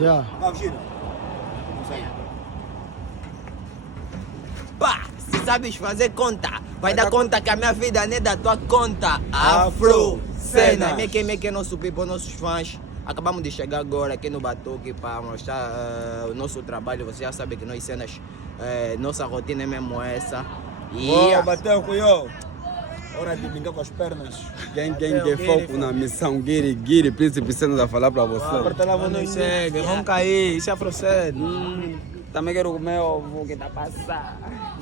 Já. Vai, gira. Pá, se sabes fazer conta, vai dar conta que a minha vida não é da tua conta. Afro Cena. Meque nosso people, nossos fãs. Acabamos de chegar agora aqui no Batuque para mostrar o nosso trabalho. Você já sabe que nós cenas, nossa rotina é mesmo essa. E Bateu com eu. Hora de brincar com as pernas. Quem quer foco na missão Guiri, príncipe cenas a falar para você. Aperta lá, Não segue, vamos cair, isso é Afro Cena. Também quero comer ovo que tá passando.